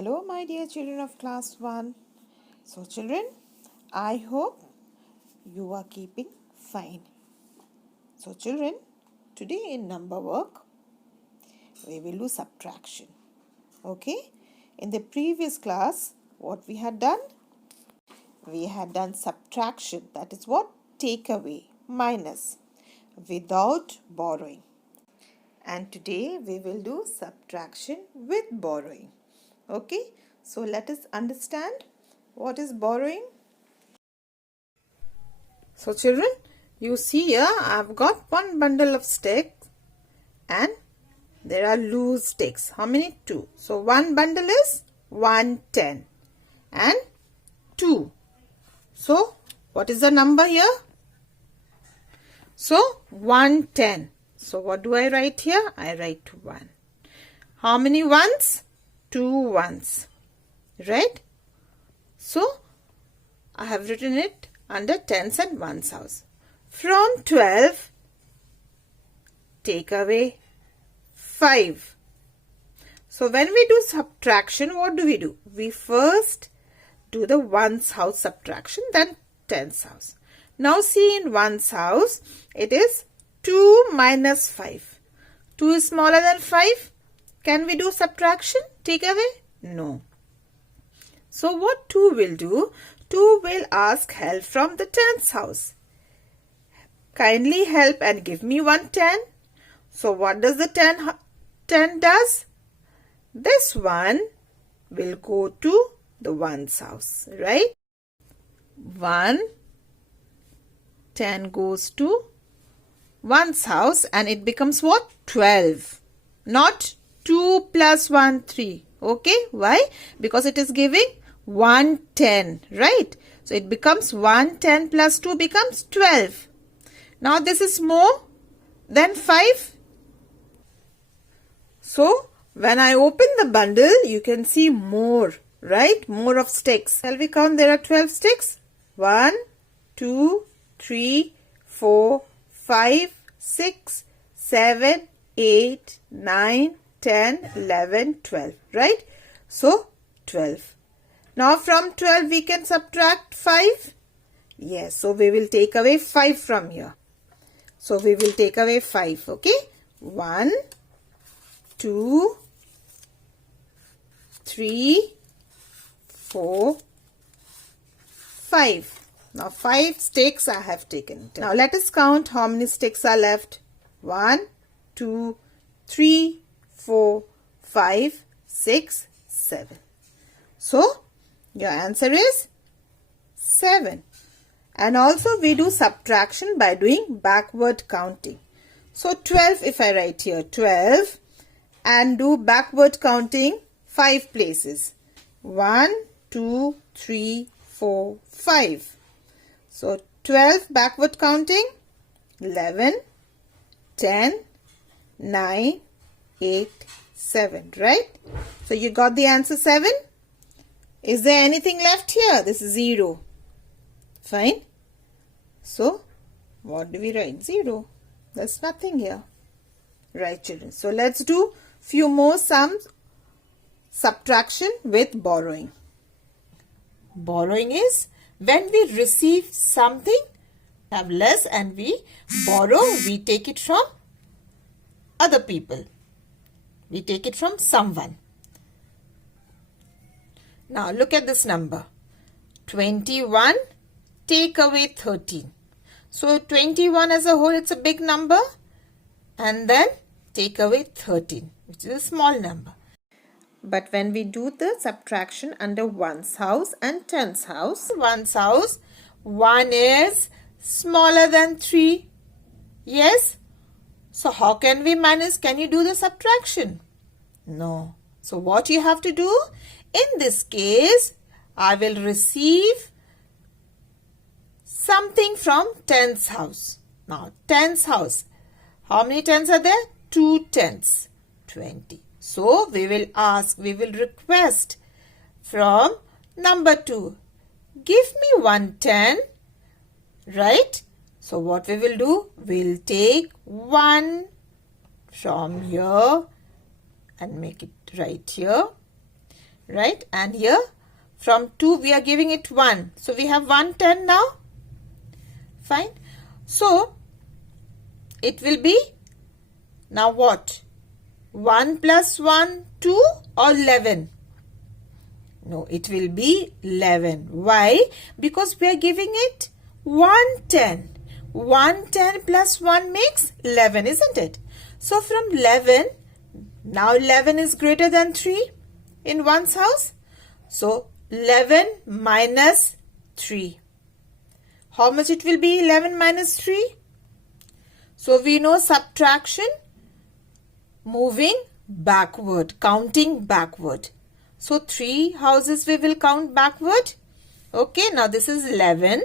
Hello my dear children of class 1. So children, I hope you are keeping fine. So children, today in number work, we will do subtraction. Okay? In the previous class, what we had done? We had done subtraction. That is what? Take away, minus, without borrowing. And today we will do subtraction with borrowing. Okay, so let us understand what is borrowing. So children, you see here I have got one bundle of sticks and there are loose sticks. How many? 2. So one bundle is 110 and 2. So what is the number here? So 110. So what do I write here? I write 1. How many ones? 2 ones, right? So I have written it under tens and ones house. From 12, take away 5. So when we do subtraction, what do? We first do the ones house subtraction, then tens house. Now see, in ones house, it is 2 minus 5. 2 is smaller than 5. Can we do subtraction? Take away? No. So what 2 will do? 2 will ask help from the tens house. Kindly help and give me 110. So what does the 10 does? This one will go to the ones house, right? 1, 10 goes to ones house and it becomes what? 12. Not 2 plus 1, 3. Okay, why? Because it is giving 110, right? So it becomes 110 plus 2 becomes 12. Now this is more than 5. So when I open the bundle, you can see more, right? More of sticks. Shall we count? There are 12 sticks. 1, 2, 3, 4, 5, 6, 7, 8, 9, 10, 11, 12, right? So 12. Now from 12 we can subtract 5. Yes, so we will take away 5 from here. So we will take away 5, okay? 1, 2, 3, 4, 5. Now 5 sticks I have taken. Now let us count how many sticks are left. 1, 2, 3, 4, 5, 6, 7. So your answer is 7. And also we do subtraction by doing backward counting. So 12, if I write here 12 and do backward counting 5 places. 1, 2, 3, 4, 5. So 12 backward counting, 11, 10, 9, 8, 7, right? So you got the answer 7. Is there anything left here? This is 0. Fine. So what do we write? 0. There's nothing here. Right, children. So let's do few more sums. Subtraction with borrowing. Borrowing is when we receive something, have less and we borrow, we take it from other people. We take it from someone. Now look at this number. 21 take away 13. So 21 as a whole, it's a big number. And then take away 13, which is a small number. But when we do the subtraction under ones house and tens house, ones house, 1 is smaller than 3. Yes? So how can we manage? Can you do the subtraction? No. So what you have to do? In this case, I will receive something from tens house. Now tens house. How many tens are there? 2 tens. 20. So we will ask, we will request from number 2. Give me 110. Right? So what we will do? We'll take 1 from here and make it right here. right? And here from 2 we are giving it 1. So we have 110 now. Fine. So it will be now what? 1 plus 1, 2 or 11? No, it will be 11. Why? Because we are giving it 110. 110 plus 1 makes 11, isn't it? So from 11, now 11 is greater than 3 in one's house. So 11 minus 3. How much it will be 11 minus 3? So we know subtraction, moving backward, counting backward. So 3 houses we will count backward. Okay, now this is 11.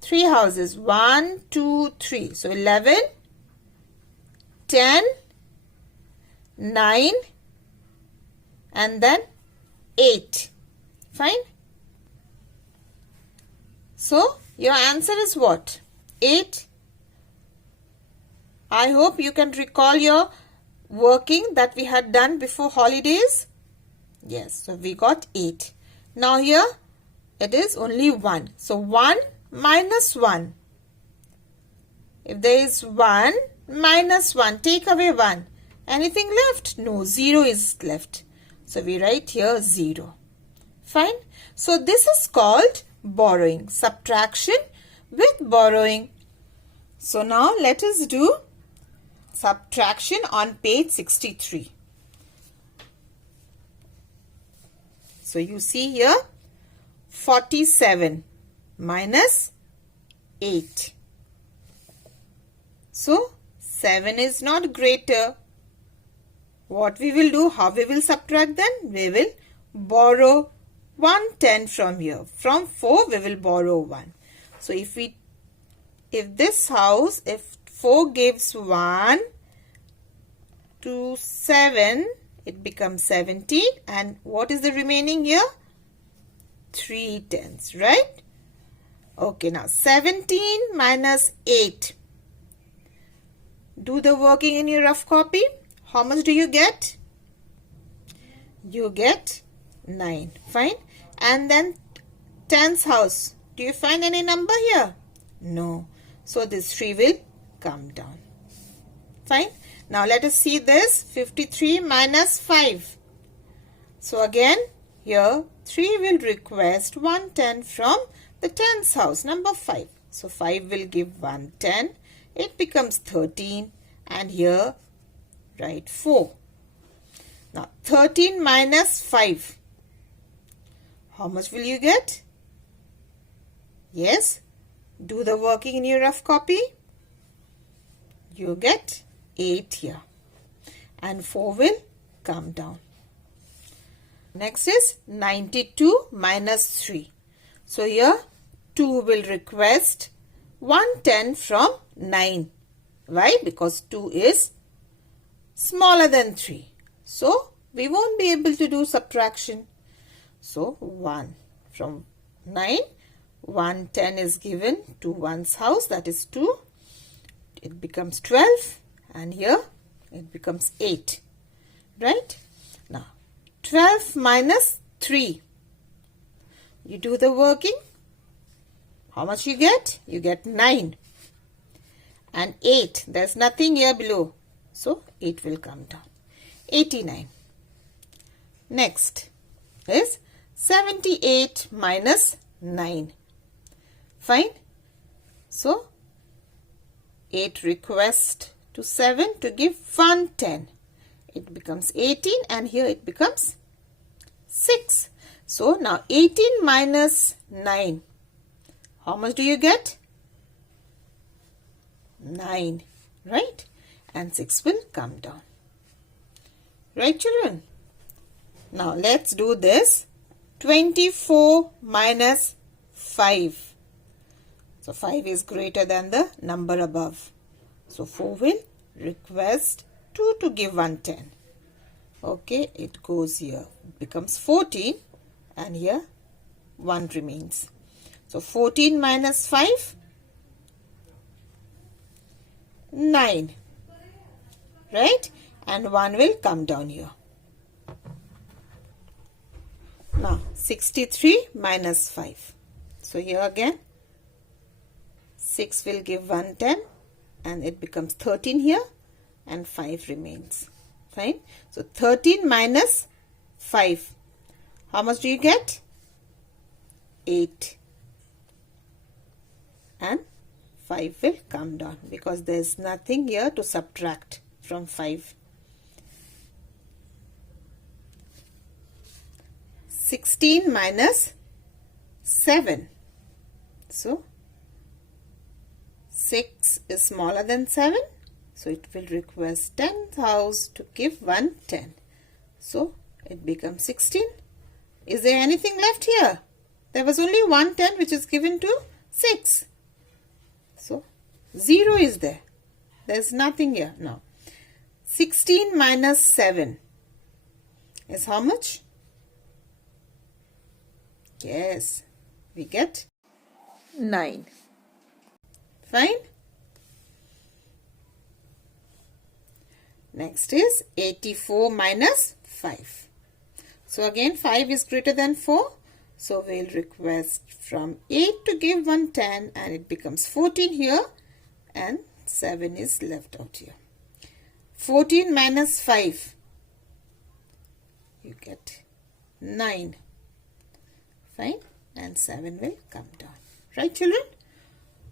3 houses, 1, 2, 3. So 11, 10, 9 and then 8. Fine. So your answer is what? 8. I hope you can recall your working that we had done before holidays. Yes, so we got 8. Now here it is only 1. So 1 minus 1. If there is 1 minus 1, take away 1. Anything left? No, 0 is left. So we write here 0. Fine. So this is called borrowing. Subtraction with borrowing. So now let us do subtraction on page 63. So you see here 47 minus 8. So 7 is not greater. What we will do, how we will subtract then? We will borrow 110 from here. From 4 we will borrow 1. So if this house, if 4 gives 1 to 7, it becomes 17. And what is the remaining here? 3 tenths, right? Okay, now 17 minus 8. Do the working in your rough copy. How much do you get? You get 9. Fine. And then 10's house. Do you find any number here? No. So this 3 will come down. Fine. Now let us see this. 53 minus 5. So again here 3 will request 110 from the 10's house, number 5. So 5 will give 110. It becomes 13 and here write 4. Now 13 minus 5. How much will you get? Yes. Do the working in your rough copy. You get 8 here. And 4 will come down. Next is 92 minus 3. So here 2 will request 110 from 9. Why? Because 2 is smaller than 3. So we won't be able to do subtraction. So 1 from 9, 110 is given to one's house, that is 2. It becomes 12 and here it becomes 8. Right? Now 12 minus 3. You do the working. How much you get? You get 9. And 8. There's nothing here below. So 8 will come down. 89. Next is 78 minus 9. Fine. So 8 request to 7 to give 110. It becomes 18 and here it becomes 6. So now 18 minus 9. How much do you get? 9. Right? And 6 will come down. Right, children? Now let's do this. 24 minus 5. So 5 is greater than the number above. So 4 will request 2 to give 110. Okay, it goes here. It becomes 14 and here 1 remains. So 14 minus 5, 9. Right? And 1 will come down here. Now 63 minus 5. So here again 6 will give 110 and it becomes 13 here and 5 remains. Fine. So 13 minus 5. How much do you get? 8. And 5 will come down because there is nothing here to subtract from 5. 16 minus 7. So 6 is smaller than 7. So it will request 10th house to give 110. So it becomes 16. Is there anything left here? There was only 110 which is given to 6. So 0 is there. There is nothing here now. 16 minus 7 is how much? Yes, we get 9. Fine. Next is 84 minus 5. So again 5 is greater than 4. So we'll request from 8 to give 110 and it becomes 14 here and 7 is left out here. 14 minus 5. You get 9. Fine. And 7 will come down. Right, children?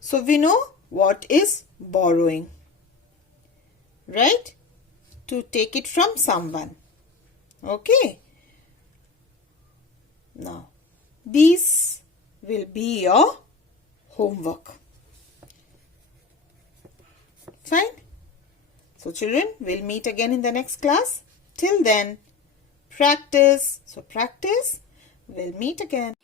So we know what is borrowing. Right? To take it from someone. Okay. Now, these will be your homework. Fine. So children, we'll meet again in the next class. Till then, practice. So practice. We'll meet again.